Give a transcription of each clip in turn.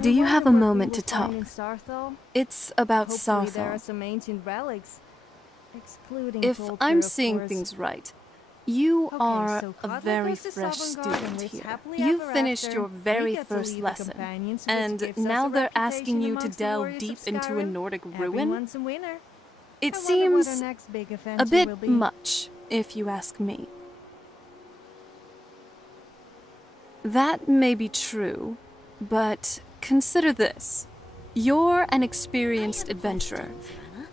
Do you have a moment to talk? Sarthal? It's about Hopefully there are Sarthal. some ancient relics. Excluding If culture, I'm of seeing course. things right, you Okay, are so a Cosmo very goes to fresh Sovngarde and student lives here. happily You ever finished after. your We very get to first leave the lesson, companions, which and gives us now a they're asking reputation you to amongst the delve warriors deep of into a Skyrim. Nordic ruin? Everyone's a winner. It I wonder what our seems next big a adventure bit will be. much, if you ask me. That may be true, but consider this. You're an experienced adventurer,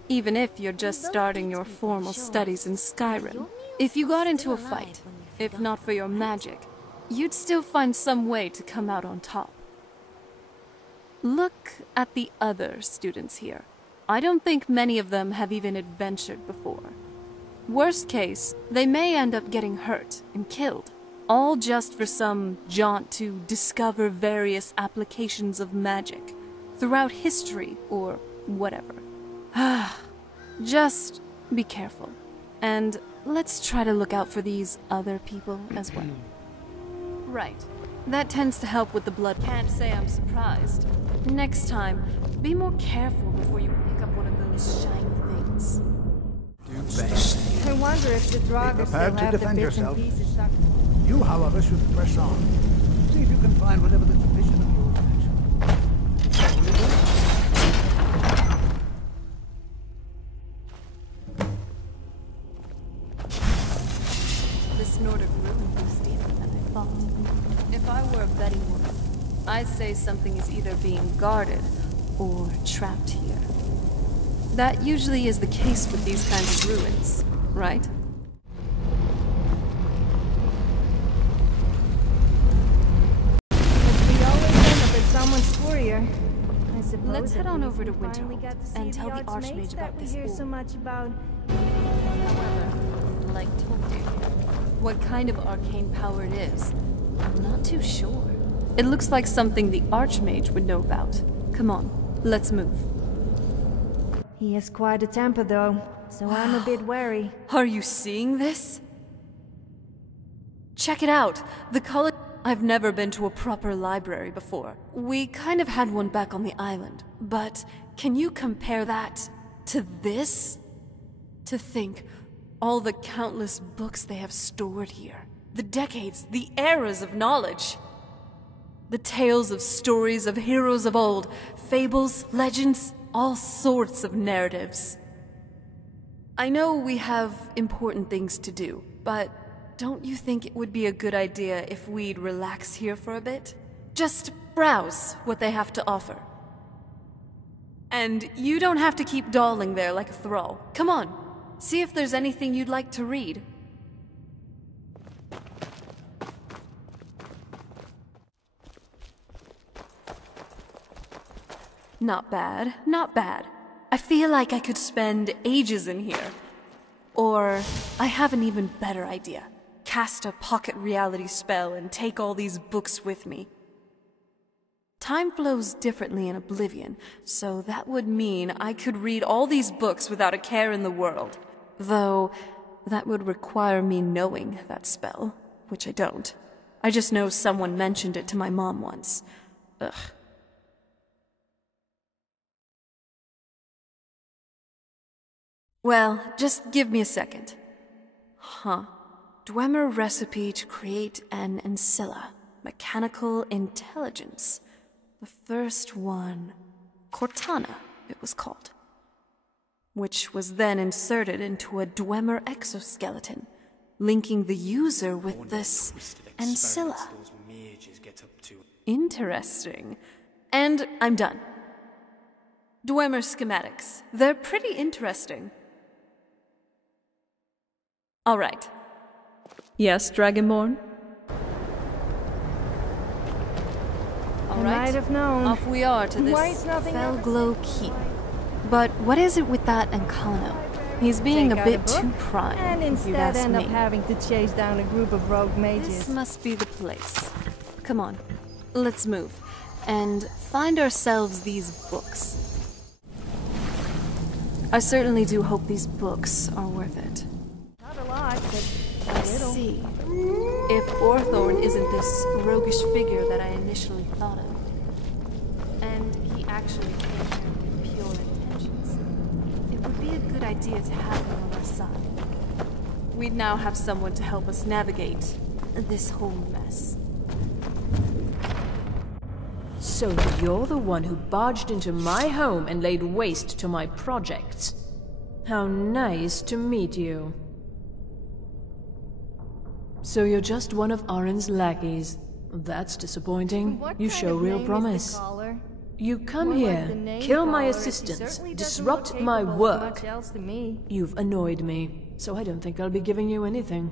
even if you're just starting your formal studies in Skyrim. If you got into a fight, if not for your magic, you'd still find some way to come out on top. Look at the other students here. I don't think many of them have even adventured before. Worst case, they may end up getting hurt and killed, all just for some jaunt to discover various applications of magic throughout history or whatever. Just be careful, and let's try to look out for these other people as well. Right. That tends to help with the blood. Can't say I'm surprised. Next time, be more careful before you pick up one of those shiny things. Do best. I wonder if the Draugr still prepared to have the defend bits yourself. and pieces stuck. You, however, should press on. See if you can find whatever the division of yours mentioned. Will you do? This Nordic ruin looks deeper than I thought. If I were a betting woman, I'd say something is either being guarded or trapped here. That usually is the case with these kinds of ruins, right? But we always end up at someone's courier. I suppose Let's head at on least over to we finally Winterhold get to see and tell the Archmage Archmage that about we this hear so orb. much about. However, like Tolkien, what kind of arcane power it is, I'm not too sure. It looks like something the Archmage would know about. Come on, let's move. He has quite a temper though, so I'm a bit wary. Are you seeing this? Check it out! The college... I've never been to a proper library before. We kind of had one back on the island, but can you compare that to this? To think, all the countless books they have stored here. The decades, the eras of knowledge. The tales of stories of heroes of old, fables, legends, all sorts of narratives. I know we have important things to do, but don't you think it would be a good idea if we'd relax here for a bit? Just browse what they have to offer. And you don't have to keep dawdling there like a thrall. Come on, see if there's anything you'd like to read. Not bad, not bad. I feel like I could spend ages in here. Or, I have an even better idea. Cast a pocket reality spell and take all these books with me. Time flows differently in Oblivion, so that would mean I could read all these books without a care in the world. Though, that would require me knowing that spell, which I don't. I just know someone mentioned it to my mom once. Ugh. Well, just give me a second. Huh. Dwemer recipe to create an ancilla. Mechanical intelligence. The first one... Cortana, it was called. Which was then inserted into a Dwemer exoskeleton, linking the user with this ancilla. Interesting. And I'm done. Dwemer schematics. They're pretty interesting. All right. Yes, Dragonborn? All I right. might have known. Off we are to Why this is nothing Felglow Keep. But what is it with that Encano? He's being Take a out bit book, too prime, and if you'd instead ask end me. up having to chase down a group of rogue mages. This must be the place. Come on, let's move. And find ourselves these books. I certainly do hope these books are worth it. Not a lot, but a I little. see. If Orthorn isn't this roguish figure that I initially thought of. actually came here with pure intentions, it would be a good idea to have him on our side. We'd now have someone to help us navigate this whole mess. So you're the one who barged into my home and laid waste to my projects. How nice to meet you. So you're just one of Arin's lackeys. That's disappointing. What You kind show of real name is promise. the caller? You come More like here, the name kill my caller, as he assistants, certainly doesn't disrupt look my capable of work. much else to me. You've annoyed me, so I don't think I'll be giving you anything.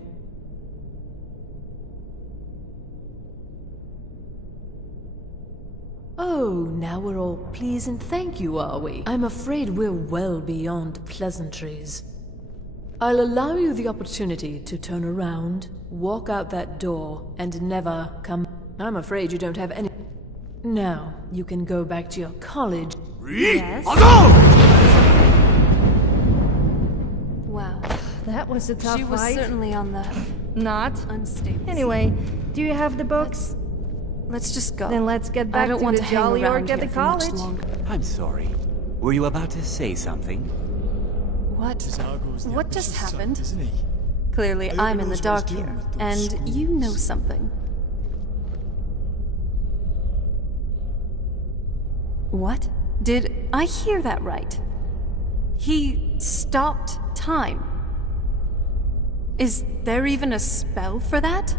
Oh, now we're all please and thank you, are we? I'm afraid we're well beyond pleasantries. I'll allow you the opportunity to turn around, walk out that door, and never come. I'm afraid you don't have any. Now, you can go back to your college. Yes? Wow. That was a tough She was fight. certainly on the Not. unstable Anyway, do you have the books? Let's just go. Then let's get back I don't to want the to hang jolly around orc at here the for much college. longer. I'm sorry. Were you about to say something? What? Zargo's the What just ambitious son, happened? isn't he? Clearly, Who I'm in the knows what he's dark doing here, with those and you know screws? something. What? Did I hear that right? He stopped time. Is there even a spell for that?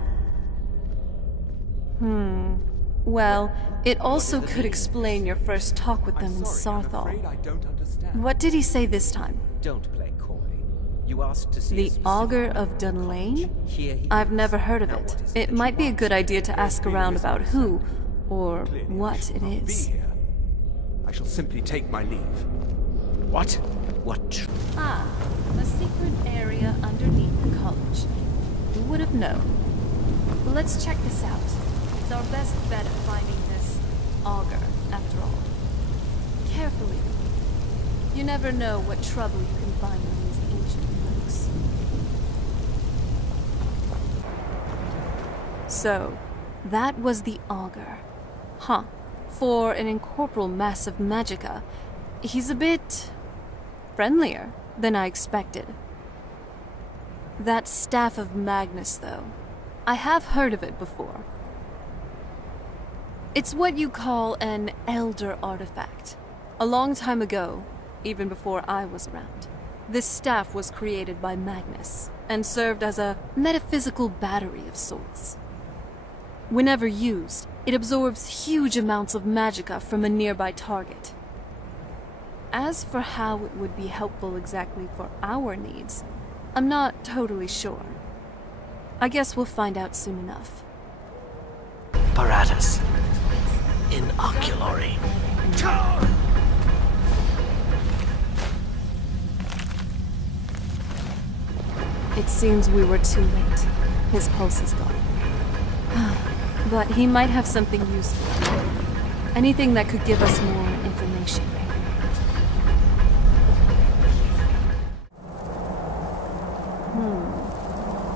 Well, it also could explain your first talk with them in Sarthal. I don't understand. What did he say this time? Don't play coy. You asked to see The a specific Augur member of the Dunlane? college. Here he I've is. never heard of Now it. what is It that might you be a want? good idea to ask around about who, or Clearly, I what should it not be is. here. I shall simply take my leave. What? What? Ah, a secret area underneath the college. Who would have known? Let's check this out. It's our best bet at finding this augur, after all. Carefully. You never know what trouble you can find in these ancient books. So, that was the augur. Huh. For an incorporeal mass of magicka, he's a bit friendlier than I expected. That Staff of Magnus, though. I have heard of it before. It's what you call an elder artifact. A long time ago, even before I was around, this staff was created by Magnus and served as a metaphysical battery of sorts. Whenever used, it absorbs huge amounts of magicka from a nearby target. As for how it would be helpful exactly for our needs, I'm not totally sure. I guess we'll find out soon enough. Apparatus. Inoculary. It seems we were too late. His pulse is gone. But he might have something useful. Anything that could give us more information.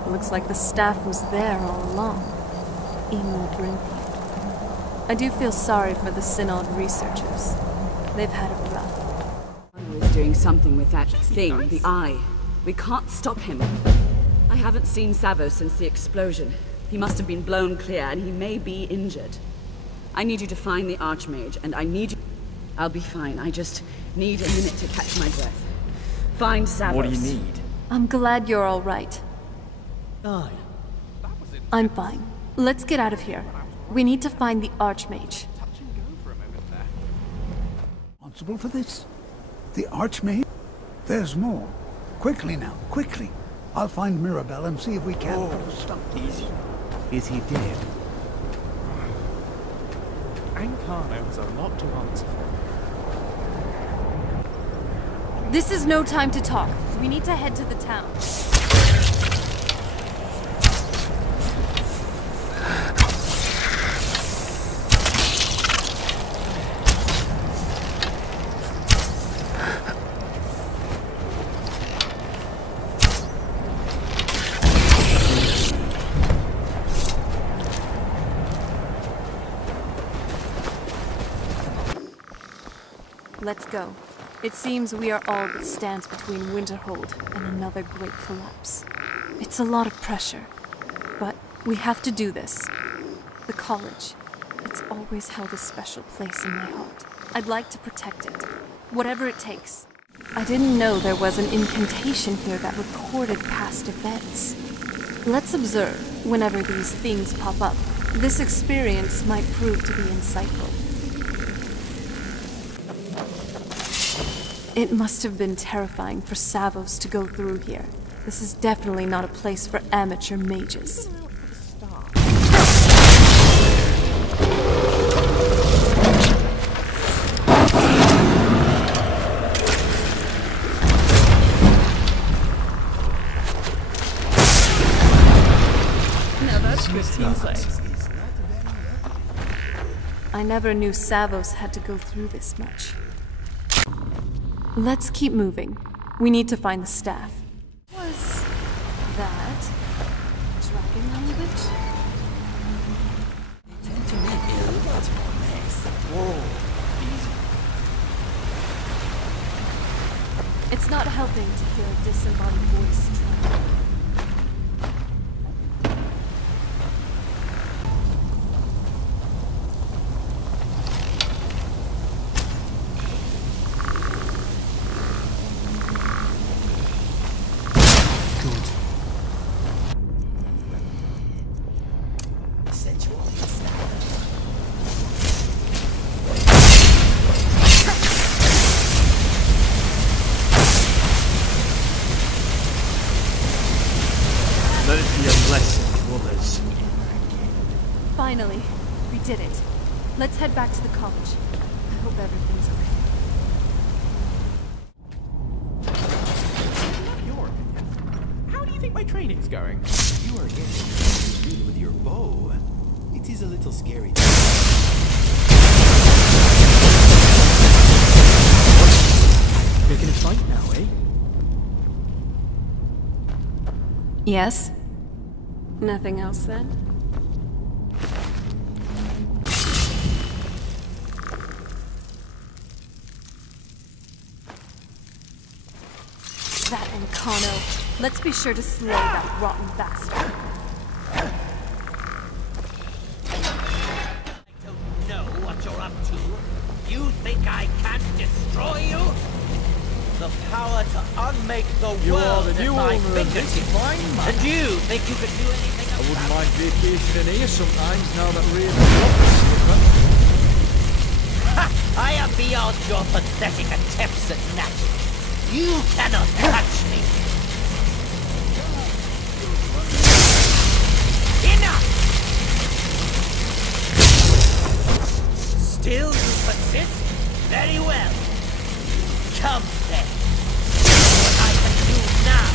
Looks like the staff was there all along. Emu Brimfield. I do feel sorry for the Synod researchers. They've had it rough. Is doing something with that thing, the eye. We can't stop him. I haven't seen Savo since the explosion. He must have been blown clear, and he may be injured. I need you to find the Archmage, and I need you... I'll be fine. I just need a minute to catch my breath. Find Savos. What do you need? I'm glad you're all right. Aye. I'm fine. Let's get out of here. We need to find the Archmage. Responsible for this? The Archmage? There's more. Quickly now, quickly. I'll find Mirabelle and see if we can stop these. Is he dead? Ankano has a lot to answer for. This is no time to talk. We need to head to the town. Let's go. It seems we are all but stands between Winterhold and another great collapse. It's a lot of pressure, but we have to do this. The college, it's always held a special place in my heart. I'd like to protect it, whatever it takes. I didn't know there was an incantation here that recorded past events. Let's observe whenever these things pop up. This experience might prove to be insightful. It must have been terrifying for Savos to go through here. This is definitely not a place for amateur mages. I never knew Savos had to go through this much. Let's keep moving. We need to find the staff. Was that dragon language? Tend to make it a lot more mess. Whoa, easy. It's not helping to hear a disembodied voice trying. Let it be a blessing to others. Finally, we did it. Let's head back to the college. I hope everything's okay. Your opinion. How do you think my training's going? You are getting good with your bow. It is a little scary. Making a fight now, eh? Yes? Nothing else then? That Encano. Let's be sure to slay that rotten bastard. I don't know what you're up to. You think I can't destroy you? The power to unmake the world are the at new my owner of this fingertips. fine man. And you think you could do anything I about wouldn't it? mind vacationing here sometimes now that Raven's got the slipper. Ha! I am beyond your pathetic attempts at magic. You cannot touch me. Enough! Still you persist? Very well. Come then. What I can do now.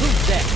Who's there?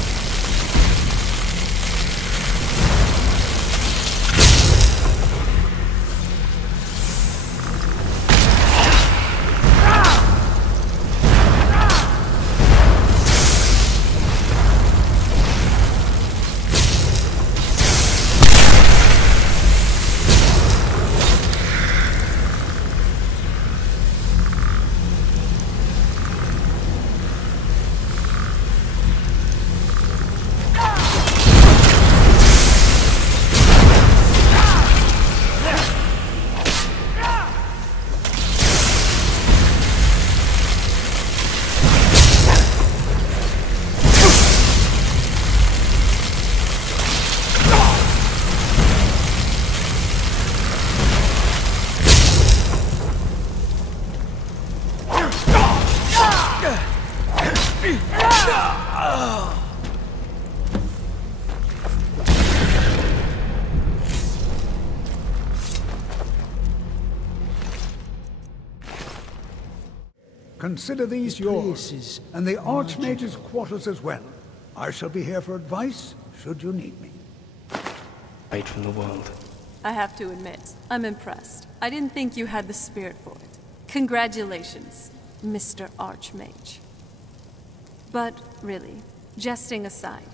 Consider these yours, and the Archmage's quarters as well. I shall be here for advice, should you need me. Right from the world. I have to admit, I'm impressed. I didn't think you had the spirit for it. Congratulations, Mr. Archmage. But really, jesting aside,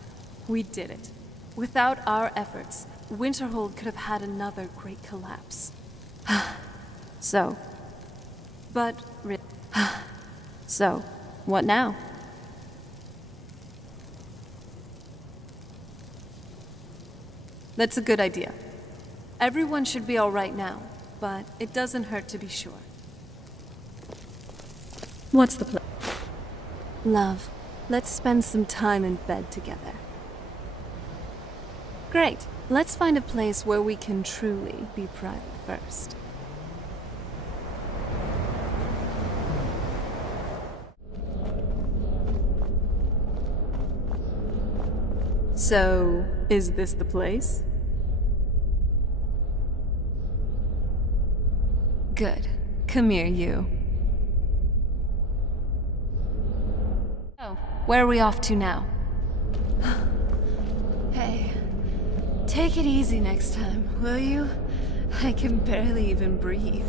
we did it. Without our efforts, Winterhold could have had another great collapse. So, But... So, what now? That's a good idea. Everyone should be alright now, but it doesn't hurt to be sure. What's the plan? Love, let's spend some time in bed together. Great. Let's find a place where we can truly be private first. So, is this the place? Good. Come here, you. Oh, where are we off to now? Hey, take it easy next time, will you? I can barely even breathe.